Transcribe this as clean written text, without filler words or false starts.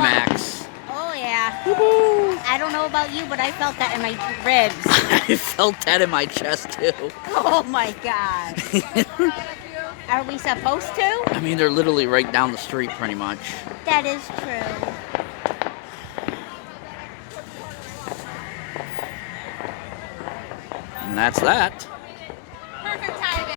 climax. Oh, yeah. Woohoo! I don't know about you, but I felt that in my ribs. I felt that in my chest too. Oh, my God. Are we supposed to? I mean, they're literally right down the street pretty much. That is true. And that's that.